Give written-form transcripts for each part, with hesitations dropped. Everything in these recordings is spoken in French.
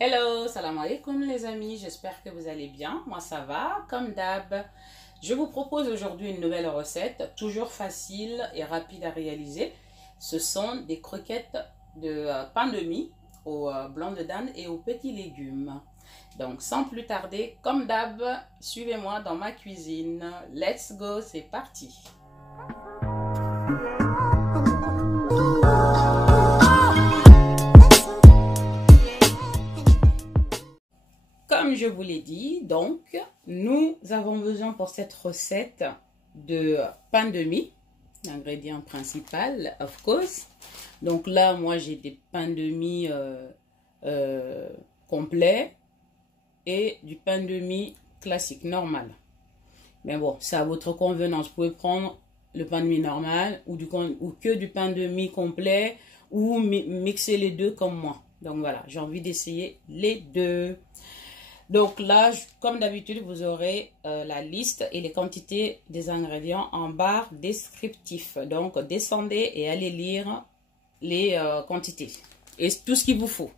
Hello, salam alaikum les amis, j'espère que vous allez bien. Moi ça va, comme d'hab. Je vous propose aujourd'hui une nouvelle recette, toujours facile et rapide à réaliser. Ce sont des croquettes de pain de mie au blanc de dinde et aux petits légumes. Donc sans plus tarder, comme d'hab, suivez-moi dans ma cuisine. Let's go, c'est parti. Comme je vous l'ai dit, donc, nous avons besoin pour cette recette de pain de mie, l'ingrédient principal, of course. Donc là, moi, j'ai des pains de mie complets et du pain de mie classique, normal. Mais bon, c'est à votre convenance. Vous pouvez prendre le pain de mie normal ou que du pain de mie complet ou mixer les deux comme moi. Donc voilà, j'ai envie d'essayer les deux. Donc là, comme d'habitude, vous aurez la liste et les quantités des ingrédients en barre descriptif. Donc, descendez et allez lire les quantités et tout ce qu'il vous faut.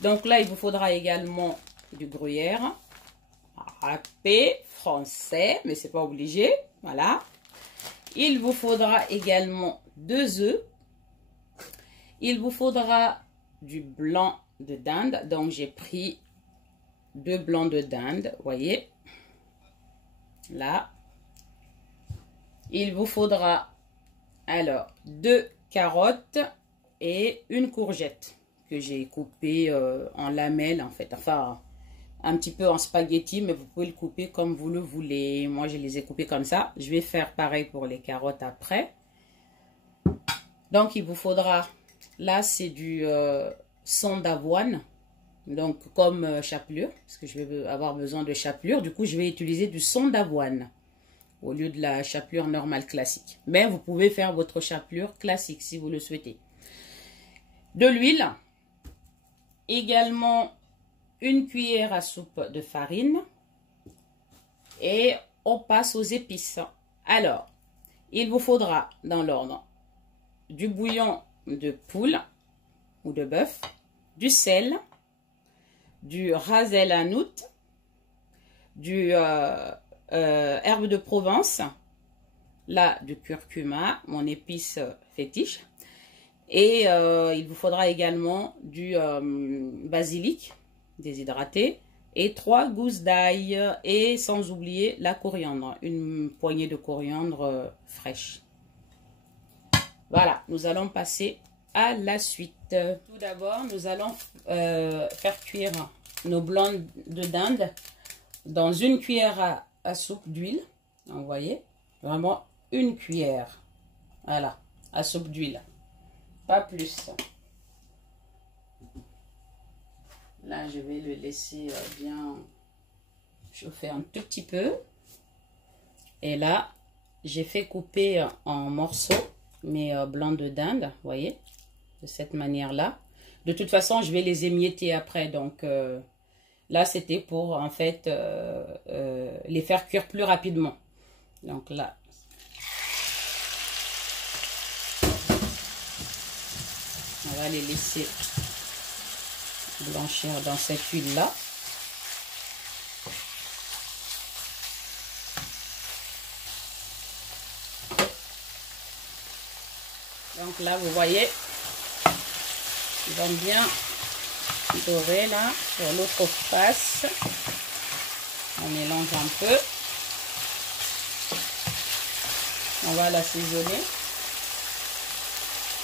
Donc là, il vous faudra également du gruyère, râpé, français, mais c'est pas obligé. Voilà. Il vous faudra également 2 œufs. Il vous faudra du blanc de dinde. Donc, j'ai pris 2 blancs de dinde, voyez, là. Il vous faudra alors 2 carottes et une courgette que j'ai coupée en lamelles en fait, enfin un petit peu en spaghetti, mais vous pouvez le couper comme vous le voulez. Moi je les ai coupés comme ça. Je vais faire pareil pour les carottes après. Donc il vous faudra, là c'est du son d'avoine. Donc, comme chapelure, parce que je vais avoir besoin de chapelure, du coup, je vais utiliser du son d'avoine au lieu de la chapelure normale classique. Mais vous pouvez faire votre chapelure classique si vous le souhaitez. De l'huile, également une cuillère à soupe de farine et on passe aux épices. Alors, il vous faudra dans l'ordre du bouillon de poule ou de bœuf, du sel, du ras el hanout, du herbe de Provence, là du curcuma, mon épice fétiche, et il vous faudra également du basilic déshydraté et 3 gousses d'ail et sans oublier la coriandre, une poignée de coriandre fraîche. Voilà, nous allons passer à la suite. Tout d'abord, nous allons faire cuire nos blancs de dinde dans une cuillère à soupe d'huile. Vous voyez, vraiment une cuillère. Voilà, à soupe d'huile. Pas plus. Là, je vais le laisser bien chauffer un tout petit peu. Et là, j'ai fait couper en morceaux mes blancs de dinde, vous voyez, de cette manière-là. De toute façon, je vais les émietter après. Donc, là, c'était pour, en fait, les faire cuire plus rapidement. Donc, là. On va les laisser blanchir dans cette huile-là. Donc, là, vous voyez, ils vont bien dorer là sur l'autre face. On mélange un peu. On va l'assaisonner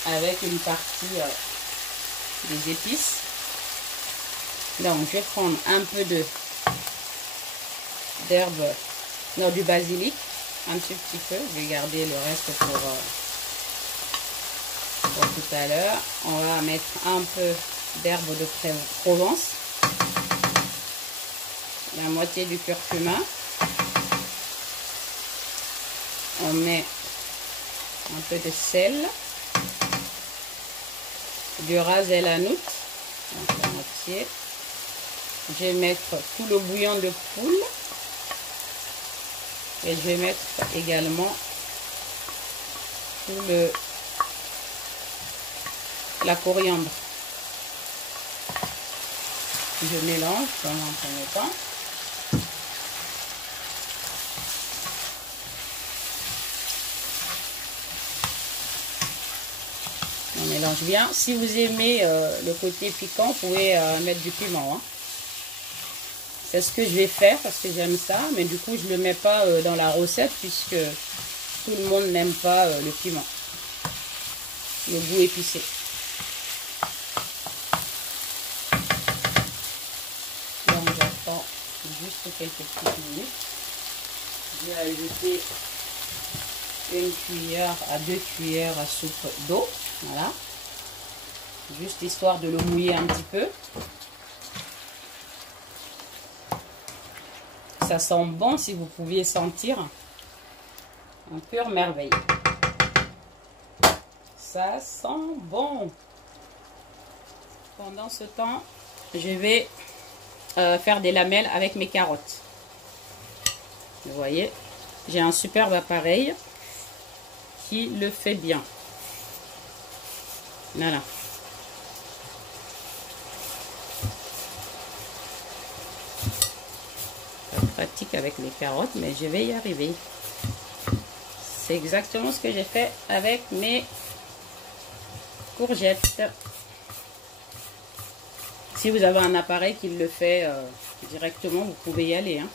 avec une partie des épices. Donc je vais prendre un peu d'herbe, non, du basilic, un tout petit peu. Je vais garder le reste pour tout à l'heure. On va mettre un peu d'herbe de Provence, la moitié du curcuma. On met un peu de sel, du ras el hanout, donc la moitié. Je vais mettre tout le bouillon de poule et je vais mettre également tout la coriandre. Je mélange dans un premier temps. On mélange bien. Si vous aimez le côté piquant, vous pouvez mettre du piment. Hein. C'est ce que je vais faire parce que j'aime ça. Mais du coup, je ne le mets pas dans la recette puisque tout le monde n'aime pas le piment. Le goût épicé. Donc j'attends juste quelques petites minutes. Je vais ajouter une cuillère à 2 cuillères à soupe d'eau. Voilà. Juste histoire de le mouiller un petit peu. Ça sent bon si vous pouviez sentir. En pure merveille. Ça sent bon. Pendant ce temps, je vais faire des lamelles avec mes carottes. Vous voyez, j'ai un superbe appareil qui le fait bien. Voilà. Pas pratique avec les carottes, mais je vais y arriver. C'est exactement ce que j'ai fait avec mes courgettes. Si vous avez un appareil qui le fait directement, vous pouvez y aller. Hein.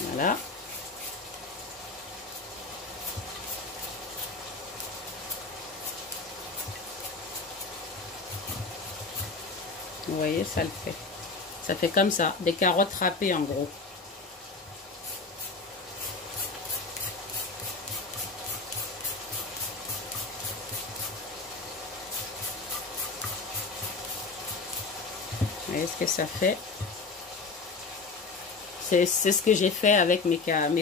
Voilà. Vous voyez, ça le fait. Ça fait comme ça, des carottes râpées en gros. Vous voyez ce que ça fait? C'est ce que j'ai fait avec mes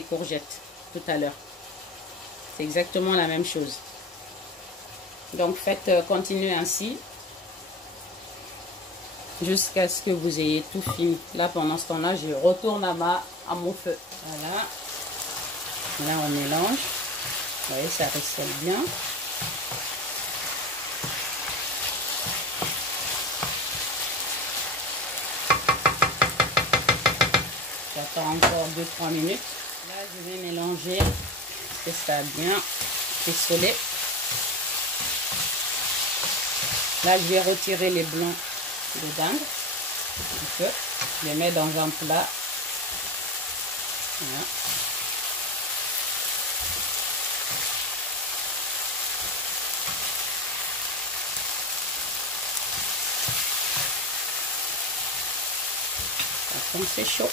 courgettes tout à l'heure. C'est exactement la même chose. Donc faites continuer ainsi jusqu'à ce que vous ayez tout fini. Là pendant ce temps-là, je retourne à mon feu. Voilà. Là on mélange. Vous voyez, ça recèle bien. J'attends encore 2-3 minutes. Là je vais mélanger parce que ça a bien rissolé. Là je vais retirer les blancs de dinde. Un peu. Je les mets dans un plat. Voilà. Attention, c'est chaud.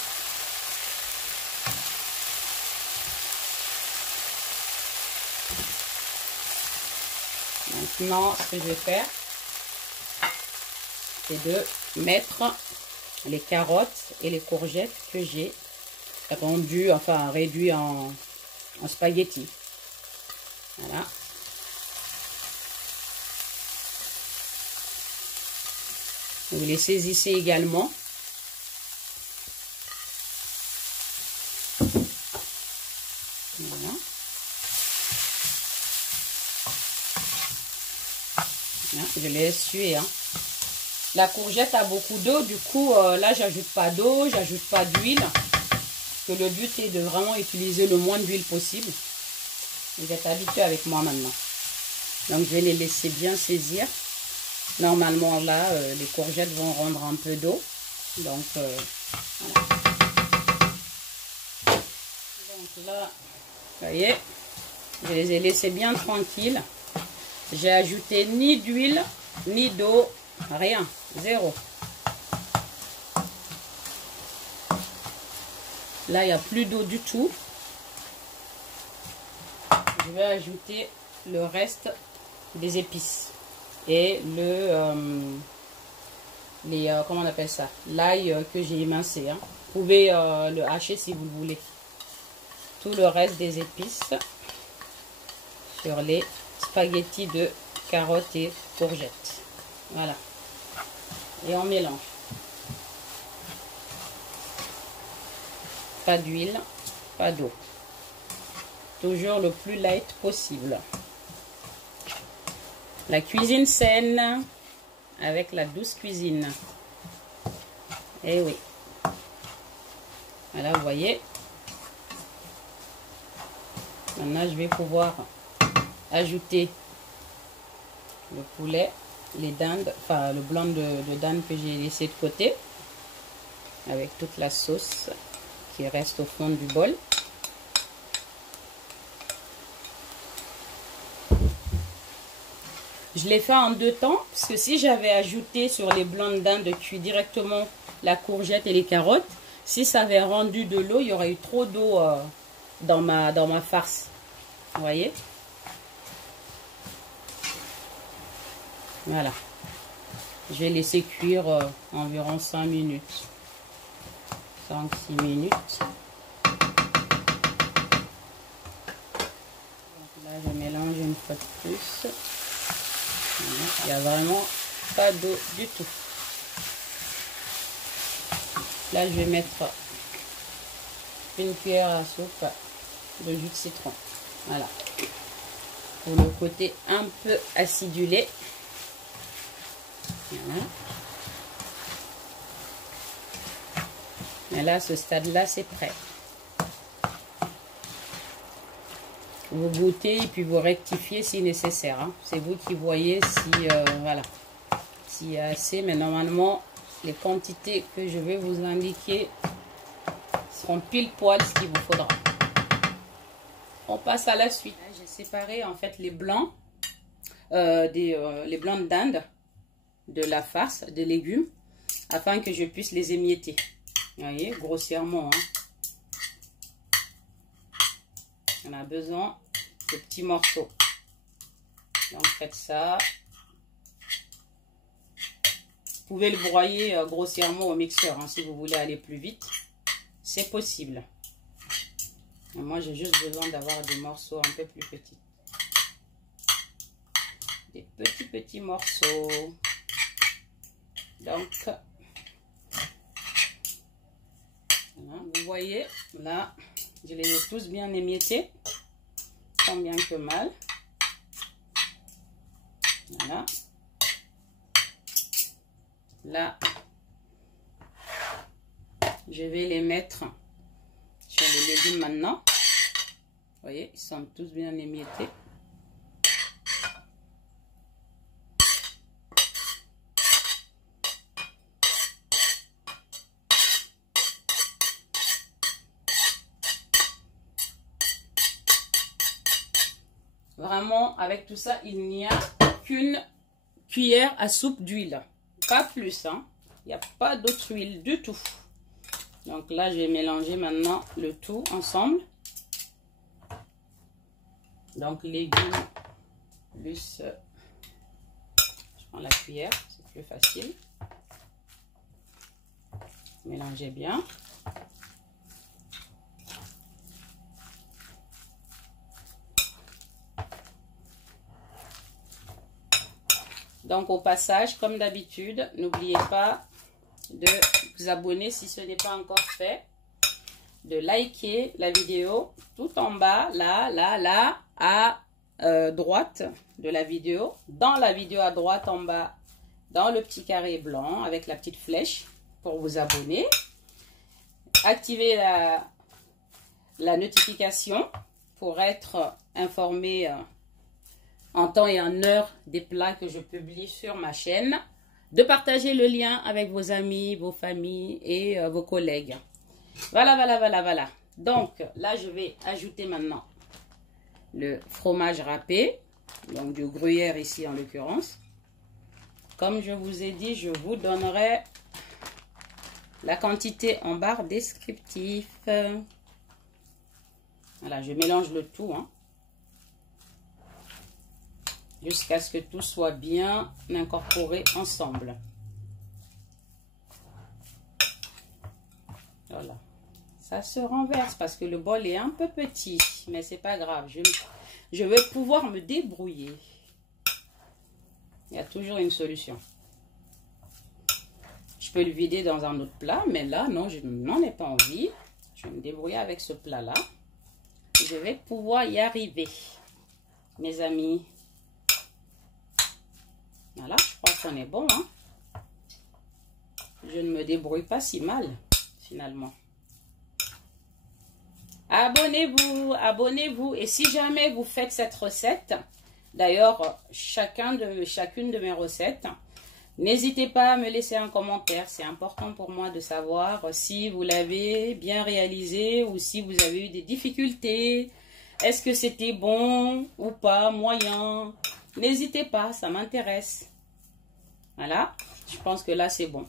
Maintenant, ce que je vais faire, c'est de mettre les carottes et les courgettes que j'ai rendues, enfin réduit en spaghetti. Voilà. Vous les saisissez également. Voilà. Je l'ai essuyé. Hein. La courgette a beaucoup d'eau, du coup là j'ajoute pas d'eau, j'ajoute pas d'huile. Que le but est de vraiment utiliser le moins d'huile possible. Vous êtes habitué avec moi maintenant. Donc je vais les laisser bien saisir. Normalement là les courgettes vont rendre un peu d'eau. Donc voilà. Donc là, vous voyez, je les ai laissés bien tranquilles. J'ai ajouté ni d'huile, ni d'eau, rien, zéro. Là, il n'y a plus d'eau du tout. Je vais ajouter le reste des épices. Et comment on appelle ça? L'ail que j'ai émincé. Hein. Vous pouvez le hacher si vous le voulez. Tout le reste des épices sur les spaghettis de carottes et courgettes. Voilà. Et on mélange. Pas d'huile, pas d'eau. Toujours le plus light possible. La cuisine saine avec la douce cuisine. Et oui. Voilà, vous voyez. Maintenant, je vais pouvoir ajouter le poulet, les dindes, enfin le blanc de dinde que j'ai laissé de côté. Avec toute la sauce qui reste au fond du bol. Je l'ai fait en 2 temps, parce que si j'avais ajouté sur les blancs de dinde cuit directement la courgette et les carottes, si ça avait rendu de l'eau, il y aurait eu trop d'eau dans ma farce. Vous voyez? Voilà. Je vais laisser cuire environ 5 minutes. 5-6 minutes. Donc là, je mélange une fois de plus. Il n'y a vraiment pas d'eau du tout. Là, je vais mettre une cuillère à soupe de jus de citron. Voilà. Pour le côté un peu acidulé. Voilà. Et là, à ce stade-là, c'est prêt. Vous goûtez et puis vous rectifiez si nécessaire. Hein. C'est vous qui voyez si, voilà, s'il y a assez. Mais normalement, les quantités que je vais vous indiquer seront pile poil ce qu'il vous faudra. On passe à la suite. J'ai séparé en fait les blancs, les blancs de dinde de la farce, des légumes, afin que je puisse les émietter. Vous voyez, grossièrement. Hein. On a besoin de petits morceaux. Donc faites ça. Vous pouvez le broyer grossièrement au mixeur hein, si vous voulez aller plus vite. C'est possible. Mais moi j'ai juste besoin d'avoir des morceaux un peu plus petits. Des petits morceaux. Donc voilà, vous voyez, là, je les ai tous bien émiettés, tant bien que mal. Voilà. Là, je vais les mettre sur les légumes maintenant. Vous voyez, ils sont tous bien émiettés. Vraiment, avec tout ça, il n'y a qu'une cuillère à soupe d'huile. Pas plus, hein. Il n'y a pas d'autre huile du tout. Donc là, je vais mélanger maintenant le tout ensemble. Donc, légumes plus... je prends la cuillère, c'est plus facile. Mélangez bien. Donc au passage, comme d'habitude, n'oubliez pas de vous abonner si ce n'est pas encore fait, de liker la vidéo tout en bas, là, à droite de la vidéo. Dans la vidéo à droite en bas, dans le petit carré blanc avec la petite flèche pour vous abonner. Activez la notification pour être informé en temps et en heure des plats que je publie sur ma chaîne, de partager le lien avec vos amis, vos familles et vos collègues. Voilà. Donc là, je vais ajouter maintenant le fromage râpé, donc du gruyère ici en l'occurrence. Comme je vous ai dit, je vous donnerai la quantité en barre descriptive. Voilà, je mélange le tout, hein, jusqu'à ce que tout soit bien incorporé ensemble. Voilà. Ça se renverse parce que le bol est un peu petit, mais c'est pas grave. Je vais pouvoir me débrouiller. Il y a toujours une solution. Je peux le vider dans un autre plat, mais là, non, je n'en ai pas envie. Je vais me débrouiller avec ce plat-là. Je vais pouvoir y arriver, mes amis. Voilà, je crois qu'on est bon, hein. Je ne me débrouille pas si mal, finalement. Abonnez-vous, abonnez-vous. Et si jamais vous faites cette recette, d'ailleurs, chacune de mes recettes, n'hésitez pas à me laisser un commentaire. C'est important pour moi de savoir si vous l'avez bien réalisé ou si vous avez eu des difficultés. Est-ce que c'était bon ou pas, moyen? N'hésitez pas, ça m'intéresse. Voilà, je pense que là, c'est bon.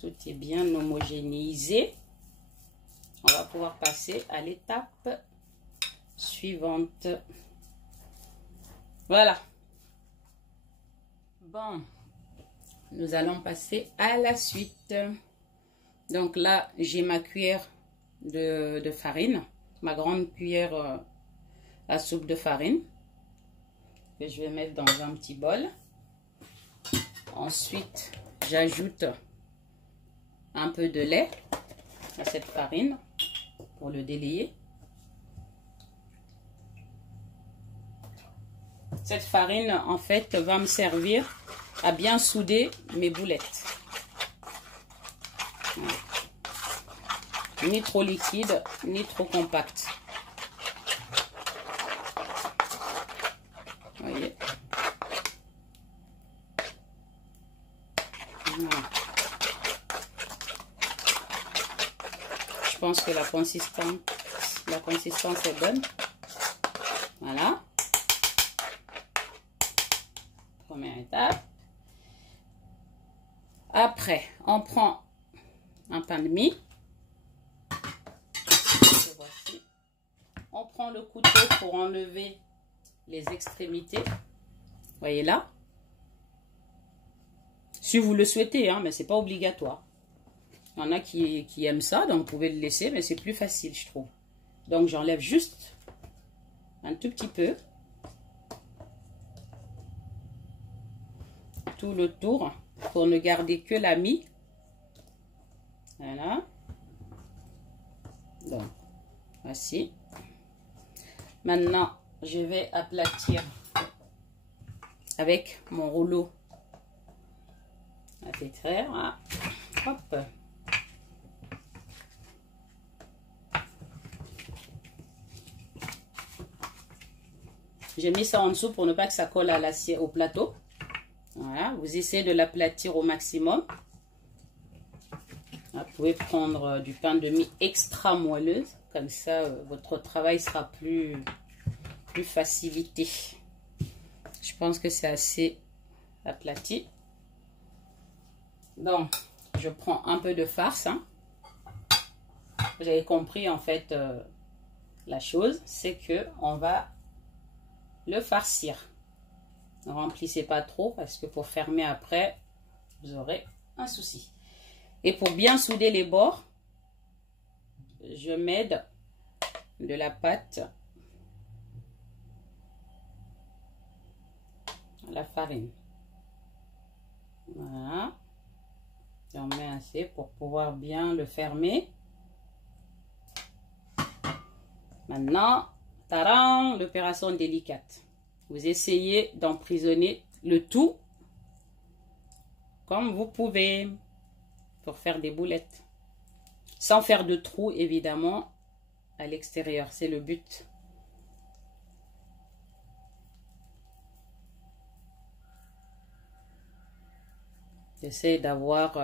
Tout est bien homogénéisé. On va pouvoir passer à l'étape suivante. Voilà. Bon, nous allons passer à la suite. Donc là, j'ai ma cuillère de farine, ma grande cuillère à soupe de farine que je vais mettre dans un petit bol. Ensuite, j'ajoute un peu de lait à cette farine pour le délayer. Cette farine, en fait, va me servir à bien souder mes boulettes. Ni trop liquide, ni trop compact. Vous voyez? Voilà. Je pense que la consistance est bonne. Voilà. Première étape. Après, on prend un pain de mie. Le voici. On prend le couteau pour enlever les extrémités. Voyez là. Si vous le souhaitez, hein, mais c'est pas obligatoire. Il y en a qui aiment ça, donc vous pouvez le laisser, mais c'est plus facile, je trouve. Donc j'enlève juste un tout petit peu. Tout le tour pour ne garder que la mie. Voilà. Donc, voici. Maintenant, je vais aplatir avec mon rouleau à pétraire. Hein. Hop. J'ai mis ça en dessous pour ne pas que ça colle à l'assiette, au plateau. Voilà, vous essayez de l'aplatir au maximum. Vous pouvez prendre du pain de mie extra moelleuse. Comme ça, votre travail sera plus facilité. Je pense que c'est assez aplati. Donc, je prends un peu de farce. Hein. Vous avez compris en fait la chose. C'est que on va le farcir. Ne remplissez pas trop parce que pour fermer après, vous aurez un souci. Et pour bien souder les bords, je m'aide de la pâte à la farine. Voilà. J'en mets assez pour pouvoir bien le fermer. Maintenant, tadam, l'opération délicate. Vous essayez d'emprisonner le tout comme vous pouvez pour faire des boulettes. Sans faire de trous, évidemment, à l'extérieur. C'est le but. J'essaie d'avoir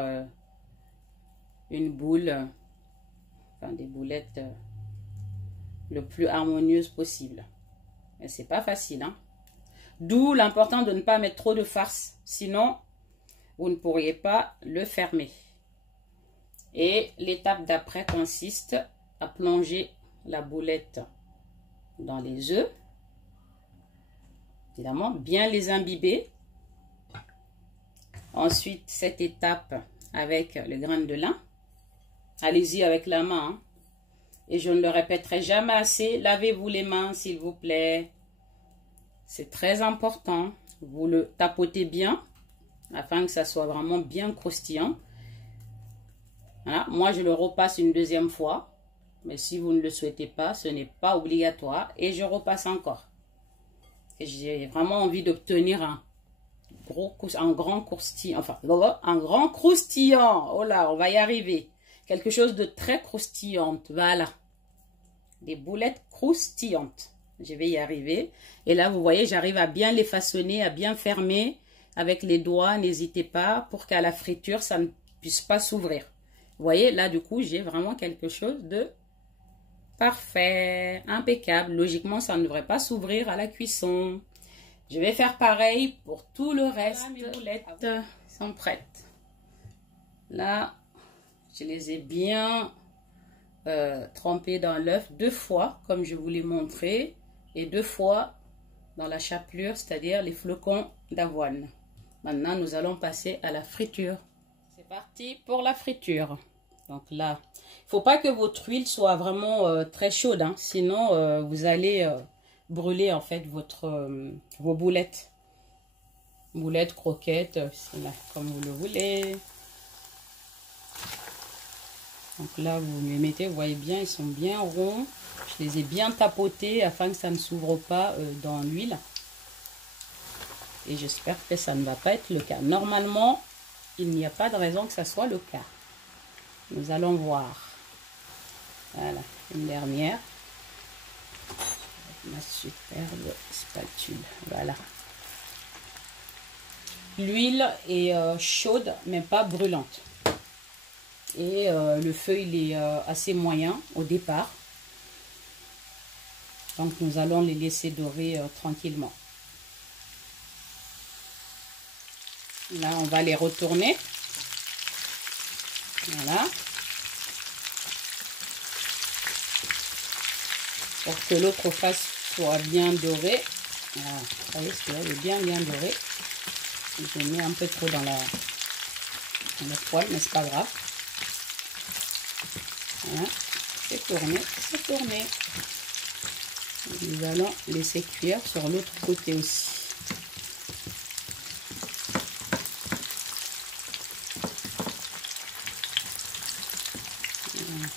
une boule, enfin des boulettes le plus harmonieuse possible. Mais c'est pas facile, hein. D'où l'important de ne pas mettre trop de farce. Sinon, vous ne pourriez pas le fermer. Et l'étape d'après consiste à plonger la boulette dans les œufs. Évidemment, bien les imbiber. Ensuite, cette étape avec le grain de lin. Allez-y avec la main. Hein. Et je ne le répéterai jamais assez. Lavez-vous les mains, s'il vous plaît. C'est très important. Vous le tapotez bien afin que ça soit vraiment bien croustillant. Voilà. Moi, je le repasse une deuxième fois. Mais si vous ne le souhaitez pas, ce n'est pas obligatoire. Et je repasse encore. J'ai vraiment envie d'obtenir un grand croustillant, enfin, un grand croustillant. Oh là, on va y arriver. Quelque chose de très croustillant, voilà. Des boulettes croustillantes. Je vais y arriver. Et là, vous voyez, j'arrive à bien les façonner, à bien fermer avec les doigts. N'hésitez pas pour qu'à la friture, ça ne puisse pas s'ouvrir. Vous voyez, là, du coup, j'ai vraiment quelque chose de parfait, impeccable. Logiquement, ça ne devrait pas s'ouvrir à la cuisson. Je vais faire pareil pour tout le reste. Voilà, mes boulettes sont prêtes. Là, je les ai bien trempées dans l'œuf 2 fois, comme je vous l'ai montré, et 2 fois dans la chapelure, c'est-à-dire les flocons d'avoine. Maintenant, nous allons passer à la friture. C'est parti pour la friture. Donc là, il ne faut pas que votre huile soit vraiment très chaude, hein, sinon vous allez brûler en fait vos boulettes. Boulettes, croquettes, là, comme vous le voulez. Donc là, vous les mettez, vous voyez bien, ils sont bien ronds. Je les ai bien tapotés afin que ça ne s'ouvre pas dans l'huile. Et j'espère que ça ne va pas être le cas. Normalement, il n'y a pas de raison que ça soit le cas. Nous allons voir. Voilà, une dernière. Ma superbe spatule. Voilà. L'huile est chaude, mais pas brûlante. Et le feu, il est assez moyen au départ. Donc, nous allons les laisser dorer tranquillement. Là, on va les retourner. Voilà. Pour que l'autre face soit bien dorée. Voilà. Vous voyez, celui-là est bien doré. Je mets un peu trop dans la poêle, mais c'est pas grave. Voilà. C'est tourné, c'est tourné. Nous allons laisser cuire sur l'autre côté aussi. Voilà.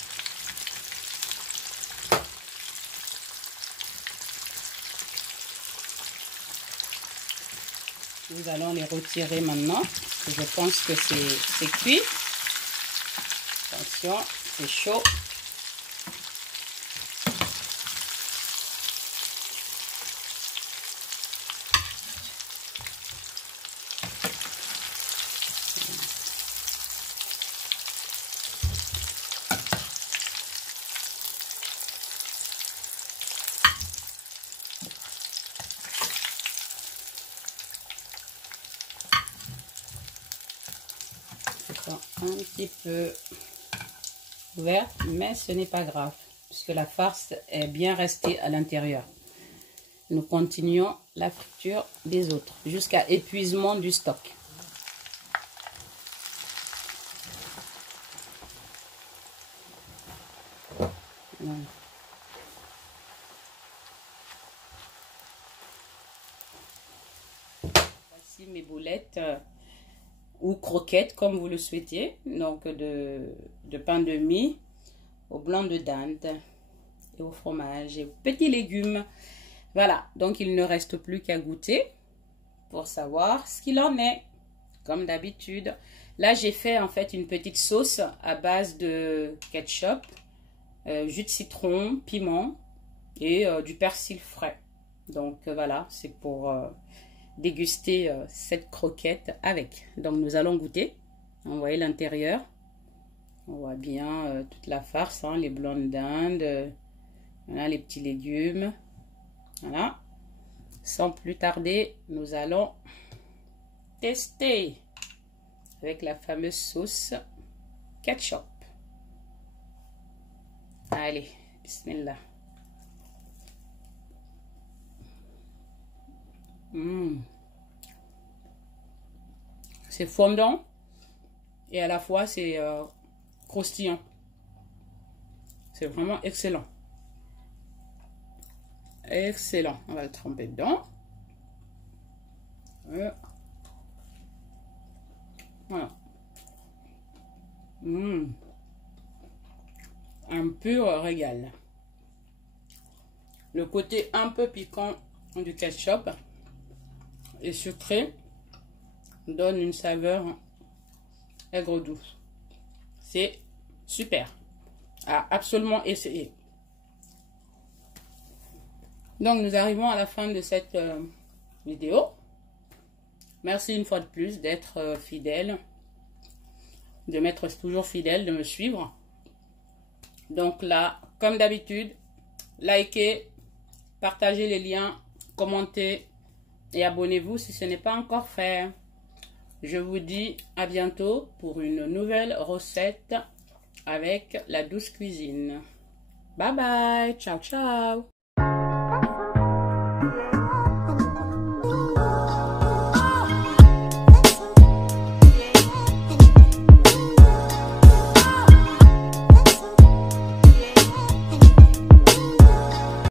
Nous allons les retirer maintenant. Je pense que c'est cuit. Attention, c'est chaud. Un petit peu ouverte, mais ce n'est pas grave puisque la farce est bien restée à l'intérieur. Nous continuons la friture des autres jusqu'à épuisement du stock. Voilà. Voici mes boulettes ou croquettes comme vous le souhaitez, donc de pain de mie au blanc de dinde et au fromage et aux petits légumes. Voilà, donc il ne reste plus qu'à goûter pour savoir ce qu'il en est, comme d'habitude. Là, j'ai fait en fait une petite sauce à base de ketchup, jus de citron, piment et du persil frais. Donc voilà, c'est pour déguster cette croquette avec. Donc nous allons goûter. Vous voyez l'intérieur. On voit bien toute la farce, hein, les blancs de dinde, voilà les petits légumes. Voilà. Sans plus tarder, nous allons tester avec la fameuse sauce ketchup. Allez, bismillah. C'est fondant et à la fois c'est croustillant. C'est vraiment excellent. Excellent. On va le tremper dedans. Voilà. Un pur régal. Le côté un peu piquant du ketchup est sucré donne une saveur aigre-douce. C'est super. À absolument essayer. Donc, nous arrivons à la fin de cette vidéo. Merci une fois de plus d'être fidèle, de m'être toujours fidèle, de me suivre. Donc là, comme d'habitude, likez, partagez les liens, commentez et abonnez-vous si ce n'est pas encore fait. Je vous dis à bientôt pour une nouvelle recette avec la douce cuisine. Bye bye, ciao ciao.